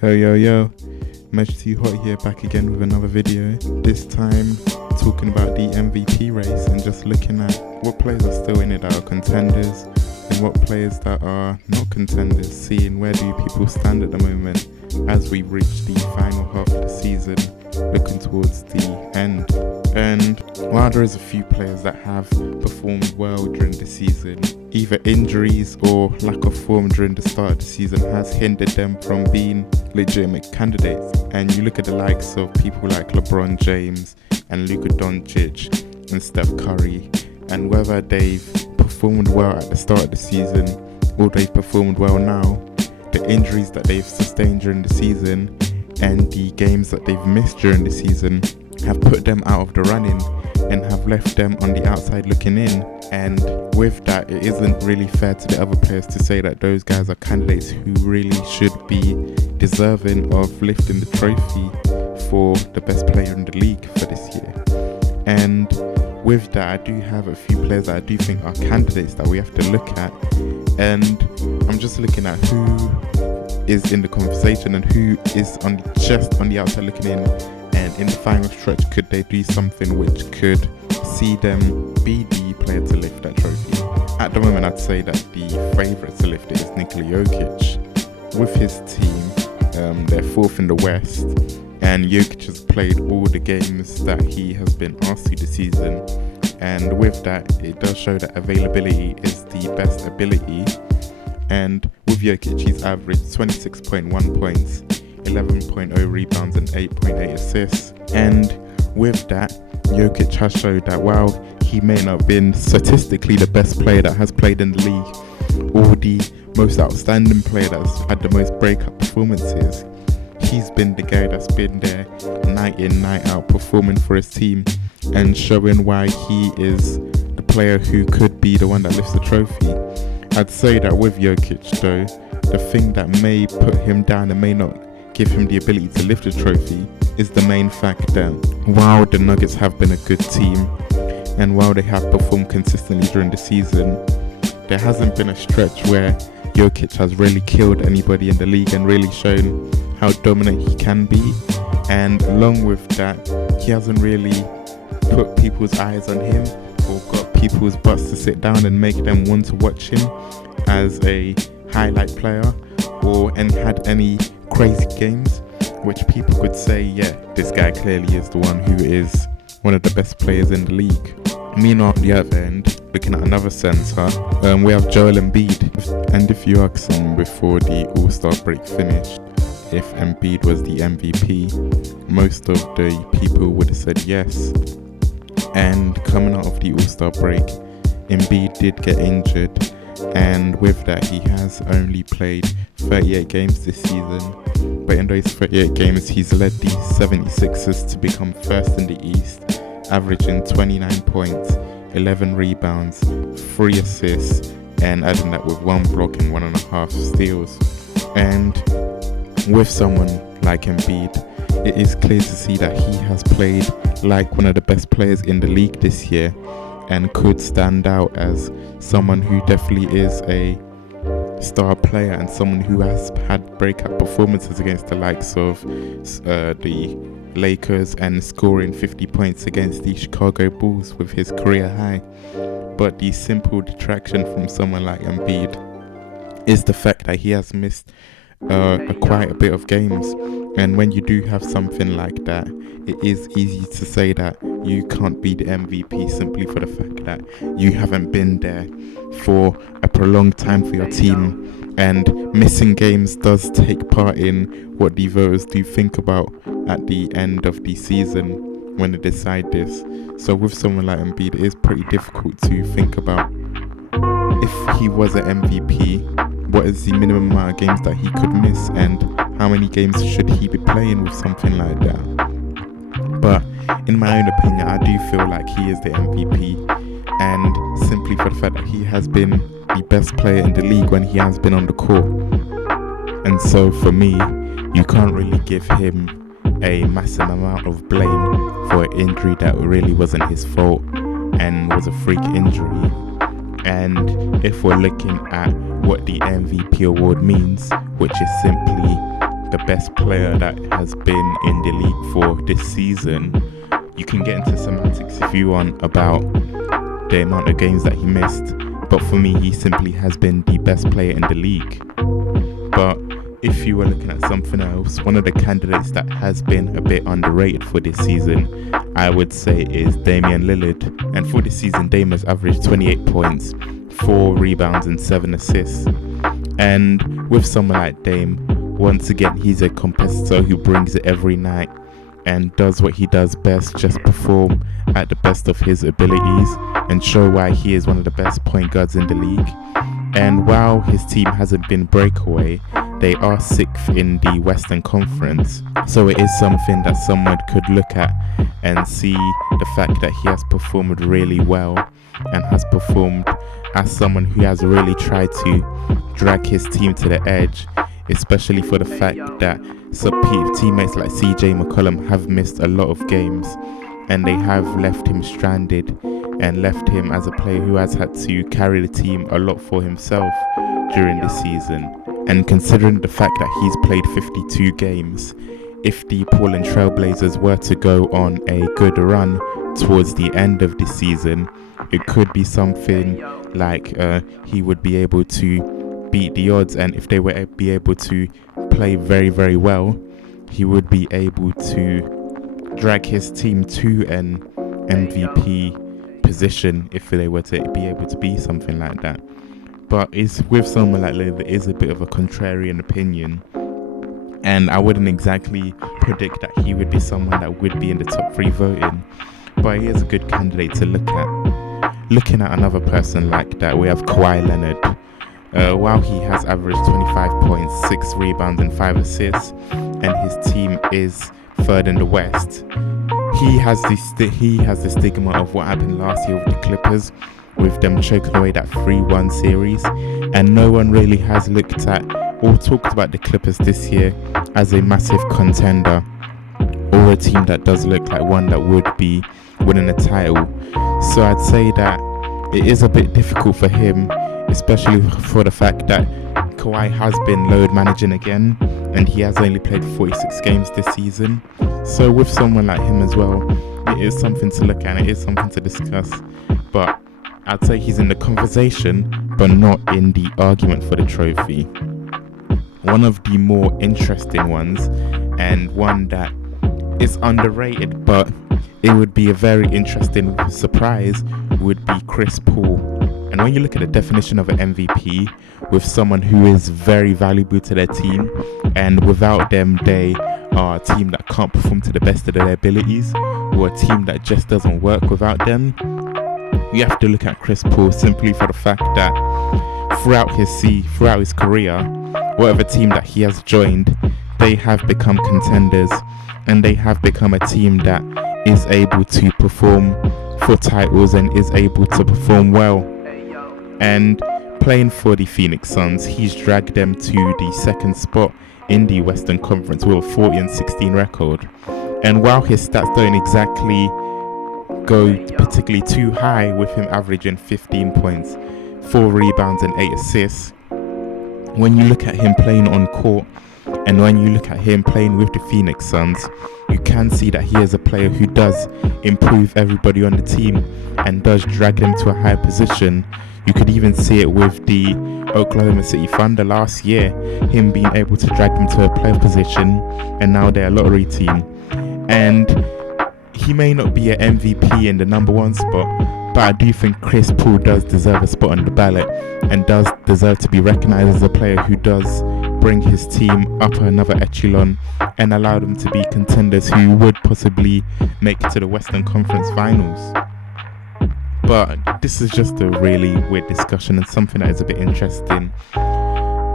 Yo, Measure Too Hot here, back again with another video. This time talking about the MVP race and just looking at what players are still in it that are contenders and what players that are not contenders, seeing where do people stand at the moment as we reach the final half of the season, looking towards the end. And while there is a few players that have performed well during the season, either injuries or lack of form during the start of the season has hindered them from being legitimate candidates. And you look at the likes of people like LeBron James and Luka Doncic and Steph Curry, and whether they've performed well at the start of the season or they've performed well now, the injuries that they've sustained during the season and the games that they've missed during the season have put them out of the running and have left them on the outside looking in. And with that, it isn't really fair to the other players to say that those guys are candidates who really should be deserving of lifting the trophy for the best player in the league for this year. And with that, I do have a few players that I do think are candidates that we have to look at, and I'm just looking at who is in the conversation and who is just on the outside looking in. And in the final stretch, could they do something which could see them be the player to lift that trophy? At the moment, I'd say that the favourite to lift it is Nikola Jokic. With his team, they're fourth in the West, and Jokic has played all the games that he has been asked to this season. And with that, it does show that availability is the best ability. And with Jokic, he's averaged 26.1 points, 11.0 rebounds and 8.8 assists. And with that, Jokic has showed that while he may not have been statistically the best player that has played in the league or the most outstanding player that's had the most breakout performances, he's been the guy that's been there night in, night out, performing for his team and showing why he is the player who could be the one that lifts the trophy. I'd say that with Jokic though, the thing that may put him down and may not give him the ability to lift the trophy is the main fact that while the Nuggets have been a good team and while they have performed consistently during the season, there hasn't been a stretch where Jokic has really killed anybody in the league and really shown how dominant he can be. And along with that, he hasn't really put people's eyes on him or got people's butts to sit down and make them want to watch him as a highlight player or had any crazy games which people could say, yeah, this guy clearly is the one who is one of the best players in the league. Meanwhile, on the other end, looking at another centre, we have Joel Embiid. And if you asked him before the All-Star break finished if Embiid was the MVP, most of the people would have said yes. And coming out of the All-Star break, Embiid did get injured, and with that he has only played 38 games this season, but in those 38 games he's led the 76ers to become first in the East, averaging 29 points, 11 rebounds, 3 assists, and adding that with 1 block and 1.5 steals. And with someone like Embiid, it is clear to see that he has played like one of the best players in the league this year and could stand out as someone who definitely is a star player and someone who has had breakout performances against the likes of the Lakers and scoring 50 points against the Chicago Bulls with his career high. But the simple detraction from someone like Embiid is the fact that he has missed quite a bit of games. And when you do have something like that, it is easy to say that you can't be the MVP simply for the fact that you haven't been there for a prolonged time for your team. And missing games does take part in what the voters do think about at the end of the season when they decide this. So with someone like Embiid, it is pretty difficult to think about if he was an MVP, what is the minimum amount of games that he could miss and how many games should he be playing with something like that. But in my own opinion, I do feel like he is the MVP, and simply for the fact that he has been the best player in the league when he has been on the court. And so for me, you can't really give him a massive amount of blame for an injury that really wasn't his fault and was a freak injury. And if we're looking at what the MVP award means, which is simply the best player that has been in the league for this season. You can get into semantics if you want about the amount of games that he missed, but for me, he simply has been the best player in the league. But if you were looking at something else, one of the candidates that has been a bit underrated for this season, I would say, is Damian Lillard. And for this season, Dame has averaged 28 points, 4 rebounds and 7 assists. And with someone like Dame, once again, he's a competitor who brings it every night and does what he does best, just perform at the best of his abilities and show why he is one of the best point guards in the league. And while his team hasn't been breakaway, they are 6th in the Western Conference. So it is something that someone could look at and see the fact that he has performed really well and has performed as someone who has really tried to drag his team to the edge, especially for the fact that some teammates like CJ McCollum have missed a lot of games and they have left him stranded and left him as a player who has had to carry the team a lot for himself during this season. And considering the fact that he's played 52 games, if the Portland Trailblazers were to go on a good run towards the end of the season, it could be something like he would be able to beat the odds, and if they were be able to play very, very well, he would be able to drag his team to an MVP position if they were to be able to be something like that. But it's with someone like Lillard, it is a bit of a contrarian opinion, and I wouldn't exactly predict that he would be someone that would be in the top 3 voting, but he is a good candidate to look at. Looking at another person like that, we have Kawhi Leonard. While he has averaged 25 points, 6 rebounds and 5 assists, and his team is 3rd in the West, he has the stigma of what happened last year with the Clippers, with them choking away that 3-1 series, and no one really has looked at or talked about the Clippers this year as a massive contender or a team that does look like one that would be winning a title. So I'd say that it is a bit difficult for him, especially for the fact that Kawhi has been load managing again and he has only played 46 games this season. So with someone like him as well, it is something to look at and it is something to discuss. But I'd say he's in the conversation, but not in the argument for the trophy. One of the more interesting ones, and one that is underrated, but it would be a very interesting surprise, would be Chris Paul. And when you look at the definition of an MVP, with someone who is very valuable to their team, and without them they are a team that can't perform to the best of their abilities, or a team that just doesn't work without them, you have to look at Chris Paul simply for the fact that throughout his career, whatever team that he has joined, they have become contenders and they have become a team that is able to perform for titles and is able to perform well. And playing for the Phoenix Suns, he's dragged them to the 2nd spot in the Western Conference with a 40-16 record. And while his stats don't exactly go particularly too high, with him averaging 15 points, 4 rebounds and 8 assists, when you look at him playing on court and when you look at him playing with the Phoenix Suns, you can see that he is a player who does improve everybody on the team and does drag them to a higher position. You could even see it with the Oklahoma City Thunder last year, him being able to drag them to a playoff position, and now they're a lottery team. And he may not be an MVP in the number 1 spot, but I do think Chris Paul does deserve a spot on the ballot and does deserve to be recognized as a player who does bring his team up another echelon and allow them to be contenders who would possibly make it to the Western Conference Finals. But this is just a really weird discussion and something that is a bit interesting.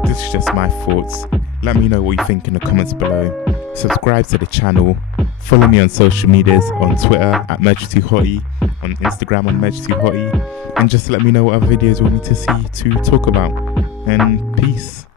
This is just my thoughts. Let me know what you think in the comments below. Subscribe to the channel. Follow me on social medias, on Twitter at Majesty2Hottie, on Instagram on Majesty2Hottie, and just let me know what other videos you want me to see to talk about. And peace.